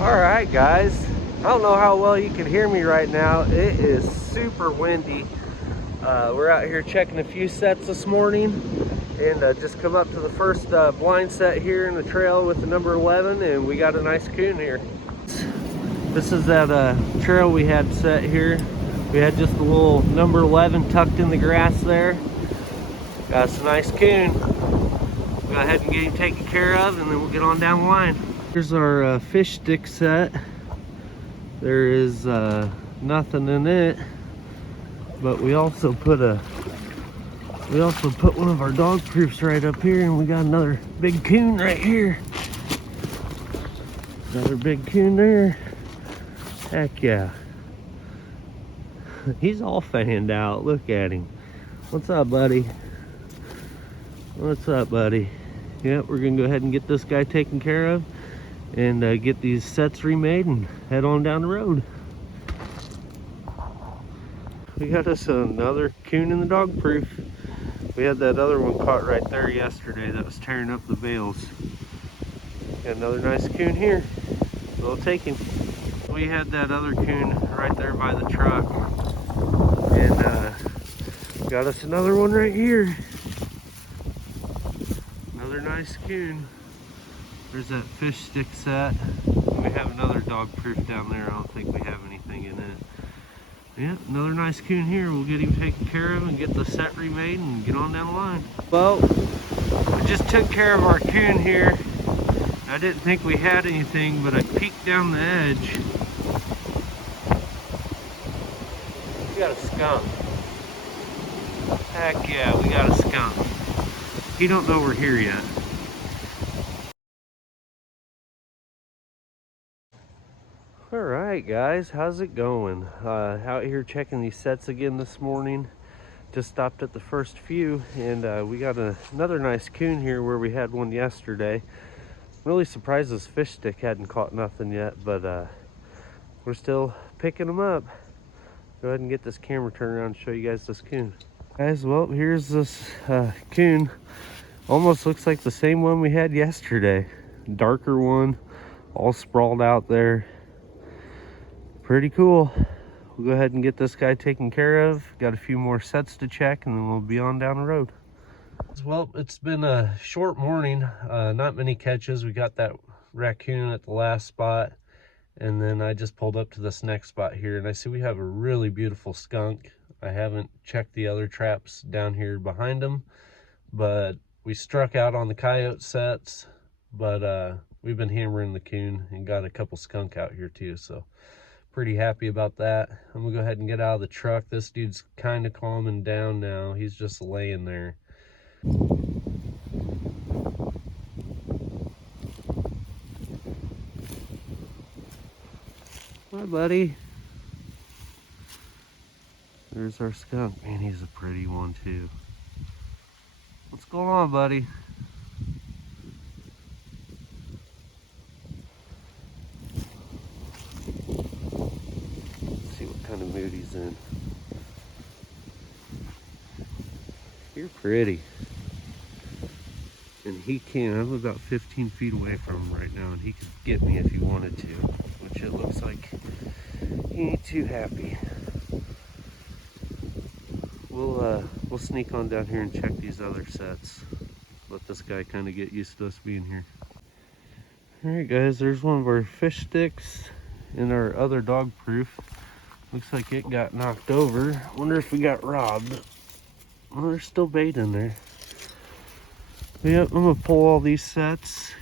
All right, guys. I don't know how well you can hear me right now. It is super windy. We're out here checking a few sets this morning and just come up to the first blind set here in the trail with the number 11, and we got a nice coon here. This is that trail we had set here. We had just a little number 11 tucked in the grass there. Got us a nice coon. We'll go ahead and get him taken care of, and then we'll get on down the line. Here's our fish stick set. There is nothing in it, but we also put one of our dog proofs right up here, and we got another big coon right here. Another big coon there. Heck yeah. He's all fanned out. Look at him. What's up, buddy? What's up, buddy? Yep, we're gonna go ahead and get this guy taken care of and get these sets remade and head on down the road. We got us another coon in the dog proof. We had that other one caught right there yesterday that was tearing up the bales. Got another nice coon here. We'll take him. We had that other coon right there by the truck, and got us another one right here. Another nice coon. There's that fish stick set. We have another dog proof down there. I don't think we have anything in it. Yeah, another nice coon here. We'll get him taken care of and get the set remade and get on down the line. Well, we just took care of our coon here. I didn't think we had anything, but I peeked down the edge. We got a skunk. Heck yeah, we got a skunk. He don't know we're here yet. All right, guys, how's it going? Out here checking these sets again this morning. Just stopped at the first few, and we got another nice coon here where we had one yesterday. Really surprised this fish stick hadn't caught nothing yet, but we're still picking them up. Go ahead and get this camera turned around and show you guys this coon. Guys, well, here's this coon. Almost looks like the same one we had yesterday. Darker one, all sprawled out there. Pretty cool. We'll go ahead and get this guy taken care of. Got a few more sets to check, and then we'll be on down the road. Well, it's been a short morning. Not many catches. We got that raccoon at the last spot, and then I just pulled up to this next spot here, and I see we have a really beautiful skunk. I haven't checked the other traps down here behind them, but we struck out on the coyote sets, but we've been hammering the coon and got a couple skunk out here too, so pretty happy about that. I'm gonna go ahead and get out of the truck. This dude's kind of calming down now. He's just laying there. Hi, buddy. There's our skunk. Man, he's a pretty one too. What's going on, buddy? Let's see what kind of mood he's in. You're pretty. And he can. I'm about 15 feet away from him right now, and he could get me if he wanted to, which it looks like he ain't too happy. We'll sneak on down here and check these other sets. Let this guy kind of get used to us being here. All right, guys, there's one of our fish sticks in our other dog proof. Looks like it got knocked over. Wonder if we got robbed. Well, there's still bait in there. Yep, I'm gonna pull all these sets.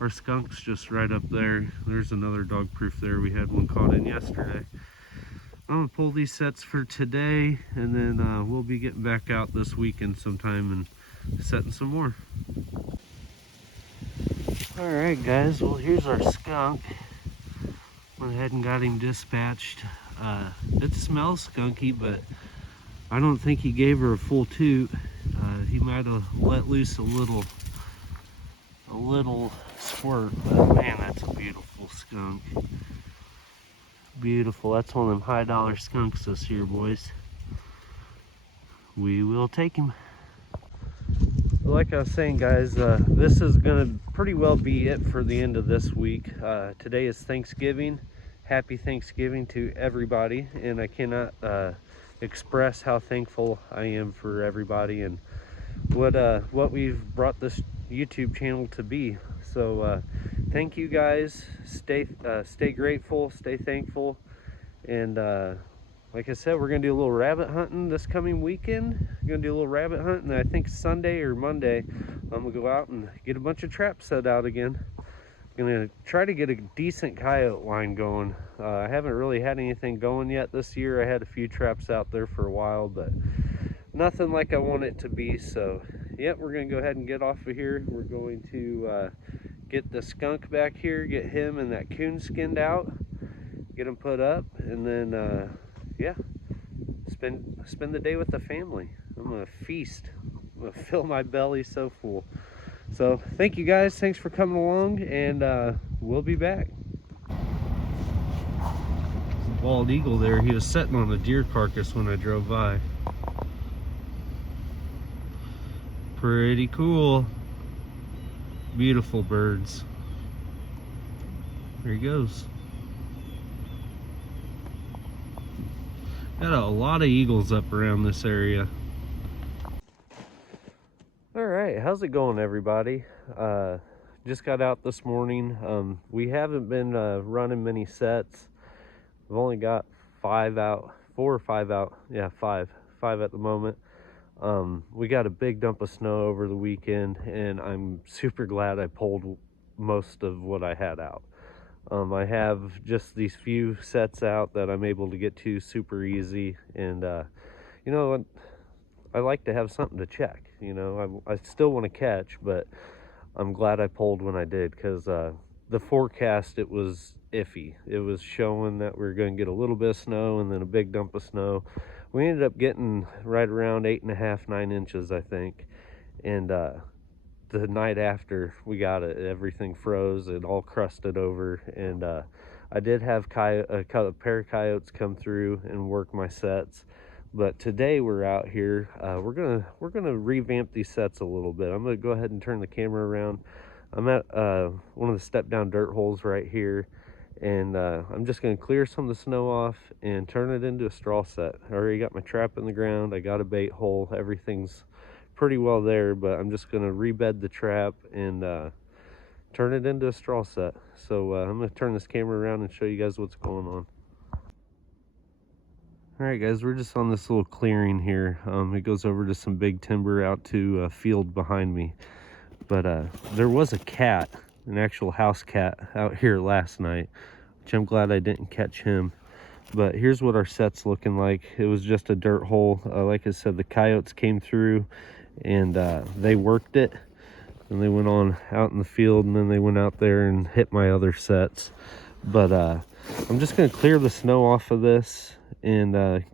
Our skunk's just right up there. There's another dog proof there. We had one caught in yesterday. I'm gonna pull these sets for today, and then we'll be getting back out this weekend sometime and setting some more. All right, guys, well, here's our skunk. Went ahead and got him dispatched. It smells skunky, but I don't think he gave her a full toot. He might have let loose a little squirt, but man, that's a beautiful skunk. Beautiful. That's one of them high dollar skunks this year, boys. We will take him. Like I was saying, guys, this is gonna pretty well be it for the end of this week. Today is Thanksgiving. Happy Thanksgiving to everybody, and I cannot express how thankful I am for everybody and what we've brought this YouTube channel to be. So thank you guys. Stay grateful, stay thankful, and like I said, we're gonna do a little rabbit hunting this coming weekend. We're gonna do a little rabbit hunting. I think Sunday or Monday, I'm gonna go out and get a bunch of traps set out again. I'm gonna try to get a decent coyote line going. I haven't really had anything going yet this year. I had a few traps out there for a while, but nothing like I want it to be. So, yep, we're gonna go ahead and get off of here. We're going to get the skunk back here, get him and that coon skinned out, get them put up, and then yeah, spend the day with the family. I'm gonna feast. I'm gonna fill my belly so full. So thank you guys, thanks for coming along, and we'll be back. Bald eagle there, he was sitting on a deer carcass when I drove by. Pretty cool. Beautiful birds. There he goes. Got a lot of eagles up around this area. All right, how's it going, everybody? Just got out this morning. We haven't been running many sets. We've only got 5 out, 4 or 5 out. Yeah, 5 at the moment. We got a big dump of snow over the weekend, and I'm super glad I pulled most of what I had out. I have just these few sets out that I'm able to get to super easy, and you know, I like to have something to check. You know, I still want to catch, but I'm glad I pulled when I did, because the forecast, it was iffy. It was showing that we were going to get a little bit of snow and then a big dump of snow. We ended up getting right around 8.5, 9 inches, I think, and the night after we got it, everything froze and all crusted over, and I did have a pair of coyotes come through and work my sets. But today we're out here, we're gonna revamp these sets a little bit. I'm gonna go ahead and turn the camera around. I'm at one of the step down dirt holes right here, and I'm just gonna clear some of the snow off and turn it into a straw set. I already got my trap in the ground, I got a bait hole, everything's pretty well there, but I'm just gonna rebed the trap and turn it into a straw set. So I'm gonna turn this camera around and show you guys what's going on. All right, guys, we're just on this little clearing here. It goes over to some big timber out to a field behind me. But there was a cat, an actual house cat, out here last night, which I'm glad I didn't catch him. But here's what our set's looking like. It was just a dirt hole. Like I said, the coyotes came through and they worked it. And they went on out in the field, and then they went out there and hit my other sets. But I'm just gonna clear the snow off of this and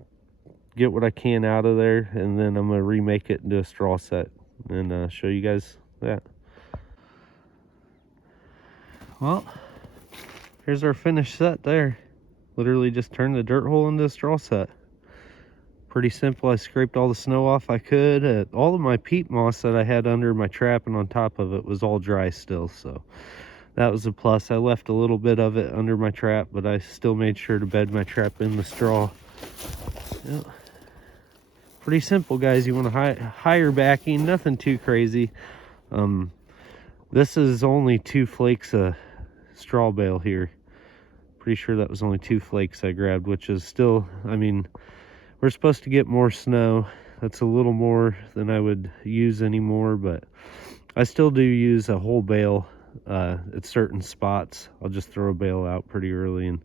get what I can out of there, and then I'm gonna remake it into a straw set and show you guys that. Well, here's our finished set there. Literally just turned the dirt hole into a straw set. Pretty simple. I scraped all the snow off I could. All of my peat moss that I had under my trap and on top of it was all dry still, so that was a plus. I left a little bit of it under my trap, but I still made sure to bed my trap in the straw. Yep. Pretty simple, guys. You want to higher backing, nothing too crazy. This is only 2 flakes of straw bale here. Pretty sure that was only 2 flakes I grabbed, which is still, I mean, we're supposed to get more snow. That's a little more than I would use anymore, but I still do use a whole bale at certain spots. I'll just throw a bale out pretty early and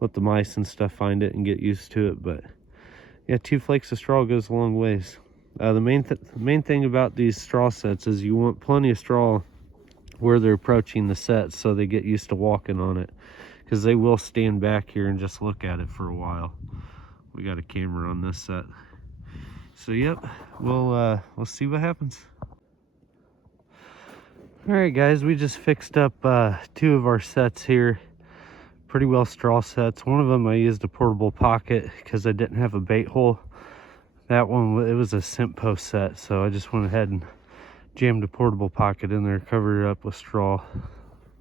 let the mice and stuff find it and get used to it. But yeah, 2 flakes of straw goes a long ways. The main thing about these straw sets is you want plenty of straw where they're approaching the set, so they get used to walking on it, because they will stand back here and just look at it for a while. We got a camera on this set, so yep, we'll see what happens. All right, guys, we just fixed up 2 of our sets here. Pretty well straw sets. One of them I used a portable pocket because I didn't have a bait hole. That one, it was a scent post set, so I just went ahead and jammed a portable pocket in there, covered it up with straw.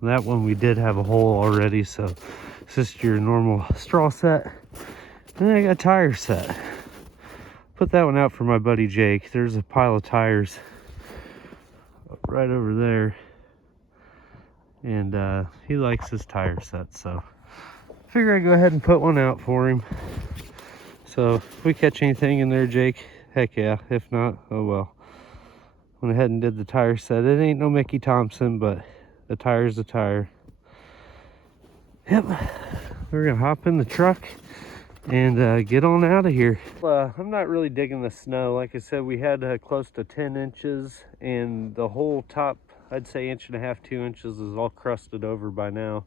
That one we did have a hole already, so it's just your normal straw set. And then I got a tire set. Put that one out for my buddy Jake. There's a pile of tires right over there, and he likes his tire set, so figure I'd go ahead and put one out for him. So if we catch anything in there, Jake, heck yeah. If not, oh well. Went ahead and did the tire set. It ain't no Mickey Thompson, but a tire's a tire. Yep, we're gonna hop in the truck and get on out of here. I'm not really digging the snow. Like I said, we had close to 10 inches, and the whole top, I'd say 1.5 inches, 2 inches is all crusted over by now.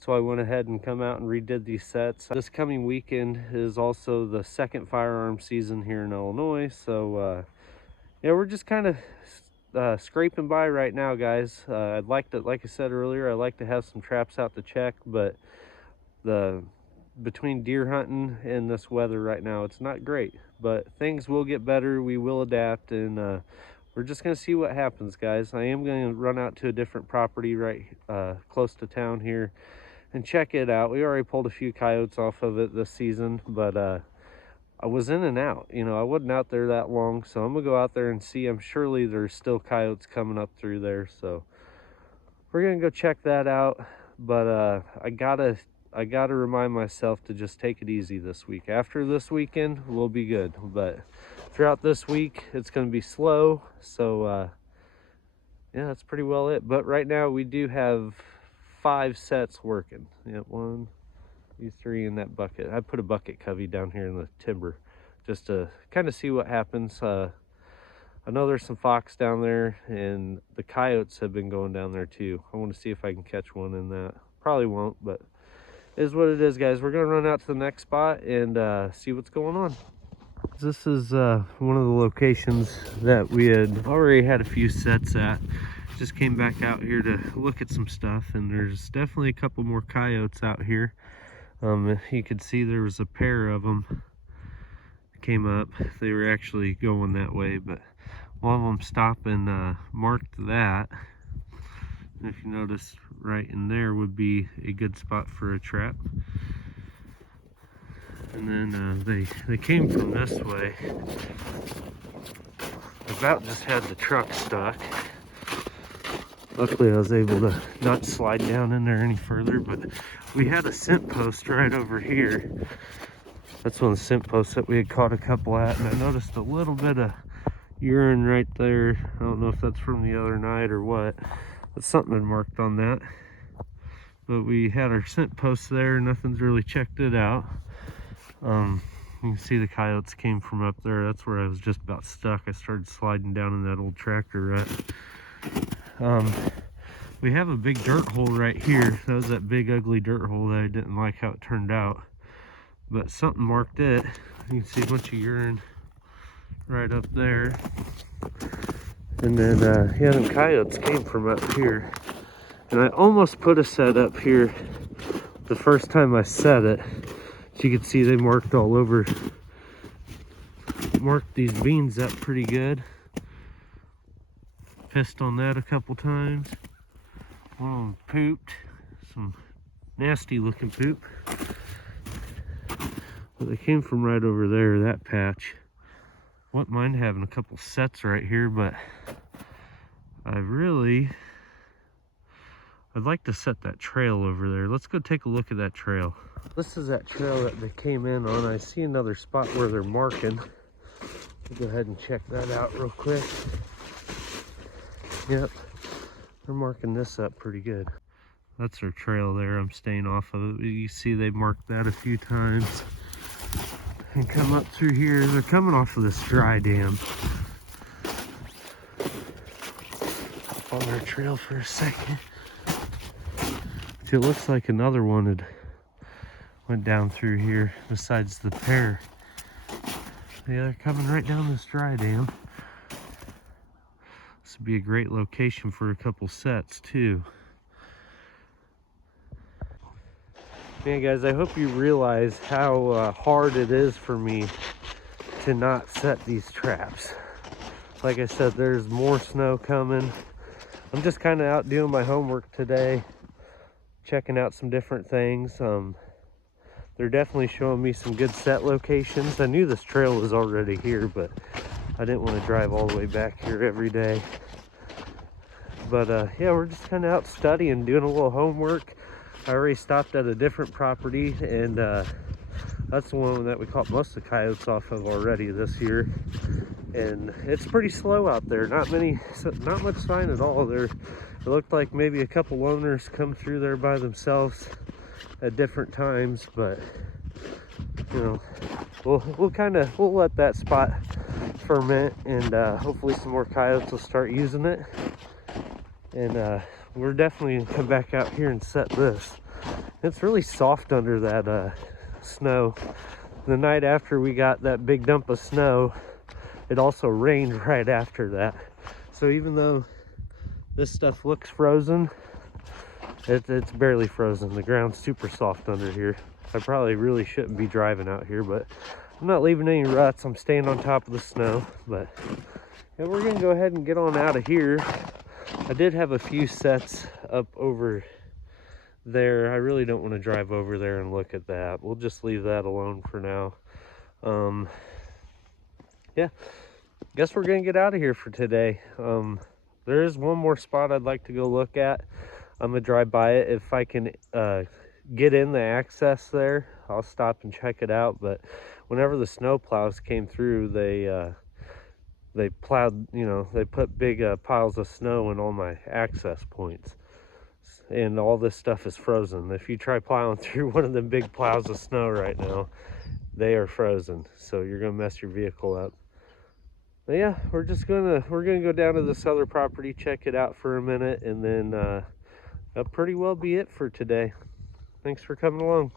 So I went ahead and come out and redid these sets. This coming weekend is also the second firearm season here in Illinois, so yeah, we're just kind of scraping by right now, guys. I'd like to, like I said earlier, I'd like to have some traps out to check, but between deer hunting and this weather right now, it's not great. But things will get better. We will adapt, and we're just gonna see what happens, guys. I am gonna run out to a different property right close to town here and check it out. We already pulled a few coyotes off of it this season, but I was in and out. You know, I wasn't out there that long, so I'm gonna go out there and see. I'm surely there's still coyotes coming up through there, so we're gonna go check that out. But I gotta remind myself to just take it easy this week. After this weekend, we'll be good, but throughout this week, it's gonna be slow. So yeah, that's pretty well it. But right now, we do have 5 sets working. Yeah, 1, 2, 3 in that bucket. I put a bucket covey down here in the timber just to kind of see what happens. I know there's some fox down there, and the coyotes have been going down there too. I want to see if I can catch one in that. Probably won't, but it is what it is, guys. We're gonna run out to the next spot and see what's going on. This is one of the locations that we had already had a few sets at. Just came back out here to look at some stuff, and there's definitely a couple more coyotes out here. You could see there was a pair of them came up. They were actually going that way, but one of them stopped and marked that. And if you notice, right in there would be a good spot for a trap. And then they came from this way. About just had the truck stuck. Luckily I was able to not slide down in there any further, but we had a scent post right over here. That's one of the scent posts that we had caught a couple at, and I noticed a little bit of urine right there. I don't know if that's from the other night or what, but something had marked on that. But we had our scent post there, nothing's really checked it out. You can see the coyotes came from up there. That's where I was just about stuck. I started sliding down in that old tractor rut. We have a big dirt hole right here. That was that big ugly dirt hole that I didn't like how it turned out, but something marked it. You can see a bunch of urine right up there. And then yeah, them coyotes came from up here, and I almost put a set up here the first time I set it. As you can see, they marked all over, marked these beans up pretty good. Pissed on that a couple times. One of them pooped, some nasty looking poop. But they came from right over there, that patch. Wouldn't mind having a couple sets right here, but I'd like to set that trail over there. Let's go take a look at that trail. This is that trail that they came in on. I see another spot where they're marking. We'll go ahead and check that out real quick. Yep, they're marking this up pretty good. That's their trail there. I'm staying off of it. You see they marked that a few times. And come up through here. They're coming off of this dry dam. Hop on their trail for a second. It looks like another one had went down through here besides the pair. Yeah, they're coming right down this dry dam. This would be a great location for a couple sets too. Man, guys, I hope you realize how hard it is for me to not set these traps. like I said, there's more snow coming. I'm just kind of out doing my homework today, checking out some different things. They're definitely showing me some good set locations. I knew this trail was already here, but I didn't want to drive all the way back here every day. But yeah, we're just kind of out studying, doing a little homework. I already stopped at a different property, and that's the one that we caught most of the coyotes off of already this year. And it's pretty slow out there. Not much sign at all. It looked like maybe a couple loners come through there by themselves at different times, but you know, we'll let that spot ferment, and hopefully some more coyotes will start using it. And we're definitely gonna come back out here and set this. It's really soft under that snow. The night after we got that big dump of snow, it also rained right after that. So even though this stuff looks frozen, it's barely frozen. The ground's super soft under here. I probably really shouldn't be driving out here, but I'm not leaving any ruts. I'm staying on top of the snow. But yeah, we're gonna go ahead and get on out of here. I did have a few sets up over there. I really don't want to drive over there and look at that. We'll just leave that alone for now. Yeah, guess we're gonna get out of here for today. There is one more spot I'd like to go look at. I'm gonna drive by it. If I can get in the access there, I'll stop and check it out. But whenever the snow plows came through, they plowed, you know, they put big piles of snow in all my access points, and all this stuff is frozen. If you try plowing through one of them big piles of snow right now, they are frozen, so you're gonna mess your vehicle up. But yeah, we're gonna go down to this other property, check it out for a minute, and then that'll pretty well be it for today. Thanks for coming along.